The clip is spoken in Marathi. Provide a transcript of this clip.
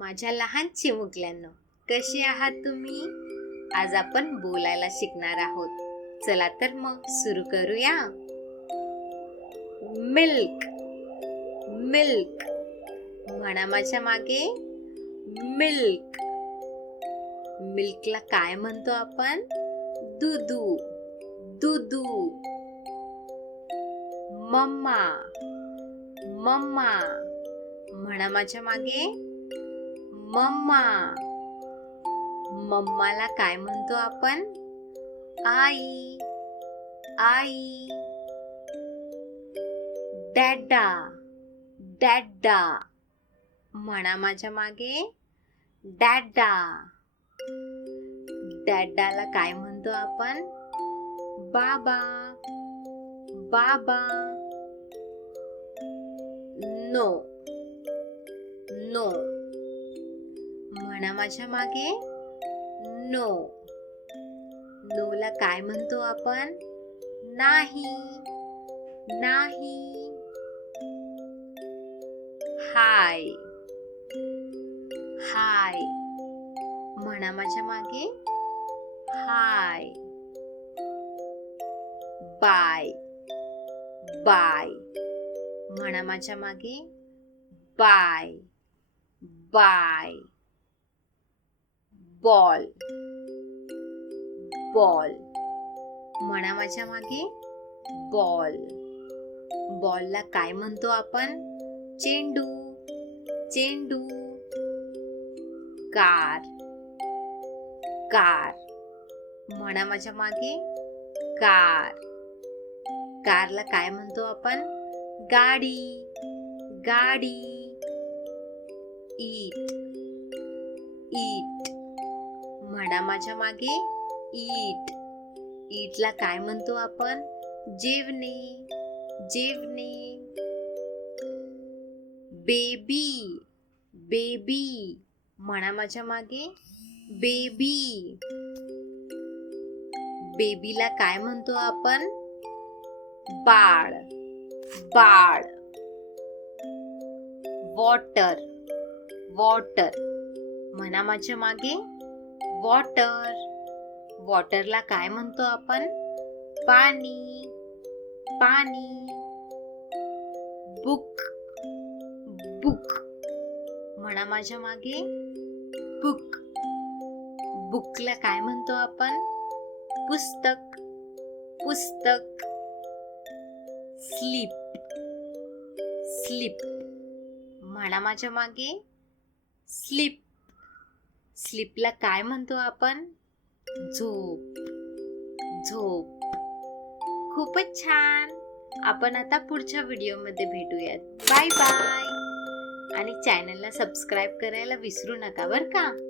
माझ्या लहान चिमुकल्यांनो, कशी आहात तुम्ही? आज आपण बोलायला शिकणार आहोत. चला तर मग सुरू करूया. मिल्क मिल्क म्हणा माझ्या मागे. मिल्क. मिल्कला काय म्हणतो आपण? दूधू दूधू. मम्मा मम्मा म्हणा माझ्या मागे. मम्मा. मम्माला काय म्हणतो आपण? आई आई. डॅडा डॅडा म्हणा माझ्या मागे. डॅडा. डॅडाला काय म्हणतो आपण? बाबा बाबा. नो नो म्हणा माझ्या मागे. नो. नोला काय म्हणतो आपण? नाही नाही. हाय हाय म्हणा माझ्या मागे. हाय. बाय बाय म्हणा माझ्या मागे. Bye bye. बॉल बॉल म्हणा माझ्या मागे. बॉल. बॉलला काय म्हणतो आपण? चेंडू चेंडू. कार कार म्हणा माझ्या मागे. कार. कारला काय म्हणतो आपण? गाडी गाडी. ईट ईट म्हणा माझ्या मागे. ईट. ईटला काय म्हणतो आपण? जेवणे जेवणे. बेबी बेबी म्हणा माझ्या मागे. बेबी. बेबीला काय म्हणतो आपण? बाळ बाळ. वॉटर वॉटर म्हणा माझ्या मागे. वॉटर. वॉटरला काय म्हणतो आपण? पाणी पाणी. बुक बुक म्हणा माझ्या मागे. बुक. बुकला काय म्हणतो आपण? पुस्तक पुस्तक. स्लीप स्लीप म्हणा माझ्या मागे. स्लीप. स्लीपला काय म्हणतो आपण? झोप झोप. खूपच छान. आपण आता पुढच्या व्हिडिओमध्ये भेटूयात. Bye bye. आणि चॅनलला सबस्क्राईब करायला विसरू नका बरं का.